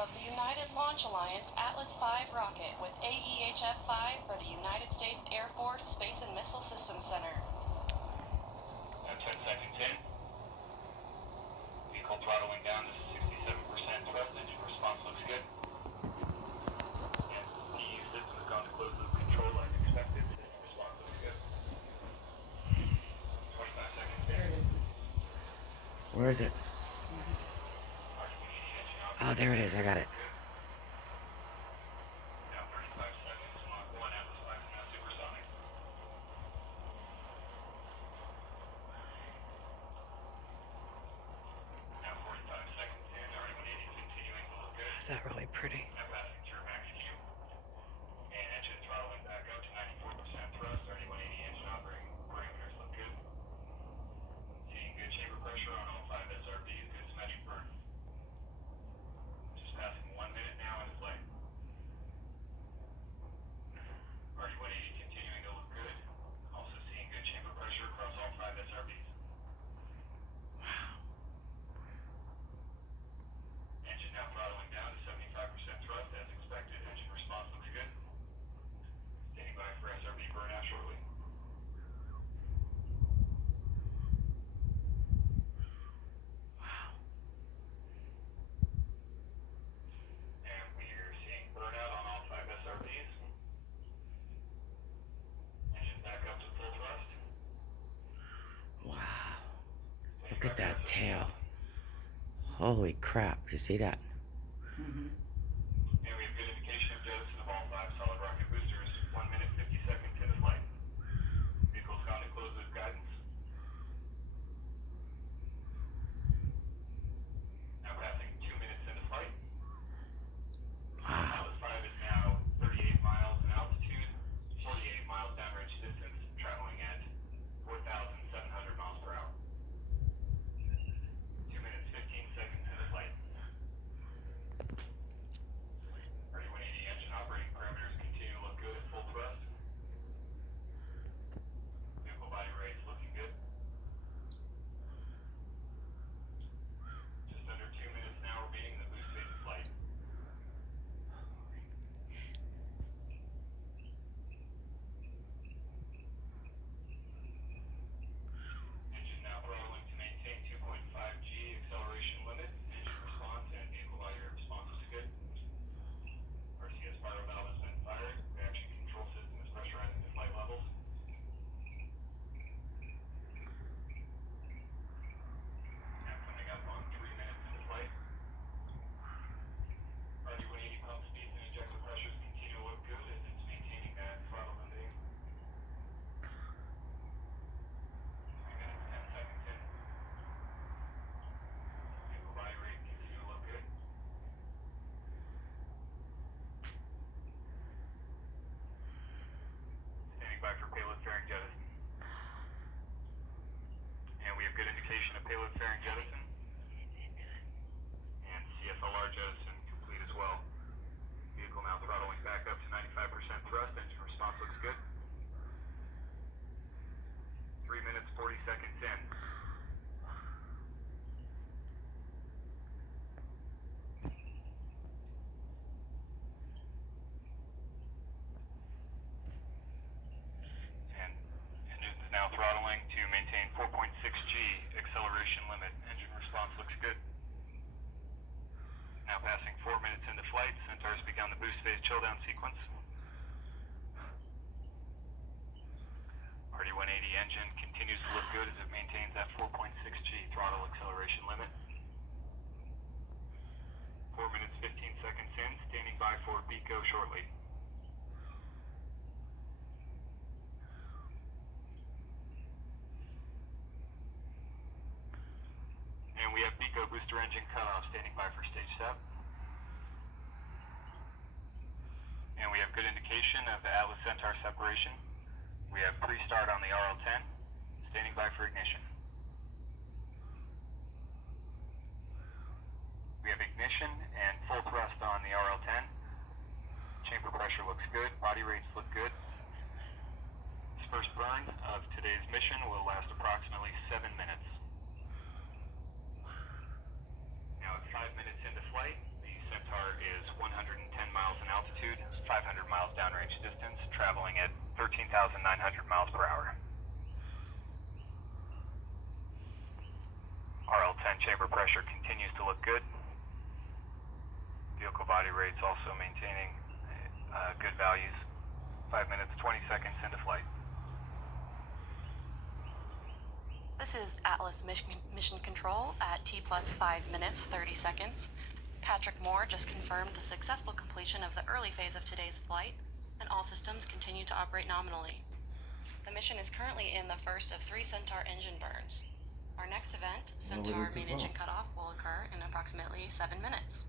of the United Launch Alliance Atlas V rocket with AEHF-5 for the United States Air Force Space and Missile Systems Center. 10 seconds in. Vehicle throttling down to 67% thrust. Engine response looks good. And the system has gone to closed loop control as expected. Engine response looks good. 25 seconds in. Where is it? Oh, there it is. I got it. Now 35 seconds. Mach 1 Atlas 5 is now supersonic. Now 45 seconds in. RE-180 continuing to look good. Is that really pretty? Now passing through max Q. And engine throttling back up to 94% thrust. RE-180 engine operating parameters look good. Seeing good chamber pressure on all 5 SRBs. Good symmetric burn. Just passing 1 minute now into flight. RE-180 continuing to look good. Also seeing good chamber pressure across all 5 SRBs. Engine now throttling down to 75% thrust as expected. Engine response looks good. Standing by for SRB burnout shortly. And we're seeing burnout on all 5 SRBs. Engine back up to full thrust. Wow. Look at that tail. Holy crap. You see that? And we have good indication of jettison of all 5 solid rocket boosters. 1 minute 50 seconds into flight. Vehicle's gone to closed loop guidance. Now passing 2 minutes into flight. Wow. Atlas 5 is now 38 miles in altitude, 48 miles downrange distance, traveling at 4,700 miles per hour. 2 minutes 15 seconds into flight. RE-180 engine operating parameters continue to look good at full thrust. Vehicle body rates looking good. Just under 2 minutes now remaining in the boost phase of flight. Engine now throttling to maintain 2.5 G acceleration limit. Engine response and vehicle body rate response is good. RCS spiral valve has been fired. Reaction control system is pressurizing to flight levels. Now coming up on 3 minutes into flight. RE-180 pump speeds and injector pressures continue to look good as it's maintaining that throttle limiting. 3 minutes 10 seconds in. Vehicle body rate continue to look good. Standing by for payload fairing jettison. And we have good indication of payload fairing jettison. And CFLR jettison complete as well. Vehicle now throttling back up to 95% thrust. Engine response looks good. 3 minutes 40 seconds in. And Newton's now throttling to maintain 4.6 G acceleration limit. Engine response looks good. Now passing 4 minutes into flight, Centaur's begun the boost phase chill down sequence. RE-180 engine continues to look good as it maintains that 4.6 G throttle acceleration limit. 4 minutes 15 seconds in, standing by for BECO shortly. And we have BECO booster engine cutoff, standing by for stage step. And we have good indication of the Atlas Centaur separation. We have pre-start on the RL-10, standing by for ignition. We have ignition and full thrust on the RL-10. Chamber pressure looks good, body rates look good. This first burn of today's mission will last approximately 7 minutes. Now at 5 minutes into flight, the Centaur miles downrange distance, traveling at 13,900 miles per hour. RL-10 chamber pressure continues to look good. Vehicle body rates also maintaining good values. 5 minutes, 20 seconds into flight. This is Atlas Mission Control at T plus 5 minutes, 30 seconds. Patrick Moore just confirmed the successful completion of the early phase of today's flight, and all systems continue to operate nominally. The mission is currently in the first of 3 Centaur engine burns. Our next event, Centaur main engine cutoff, will occur in approximately 7 minutes.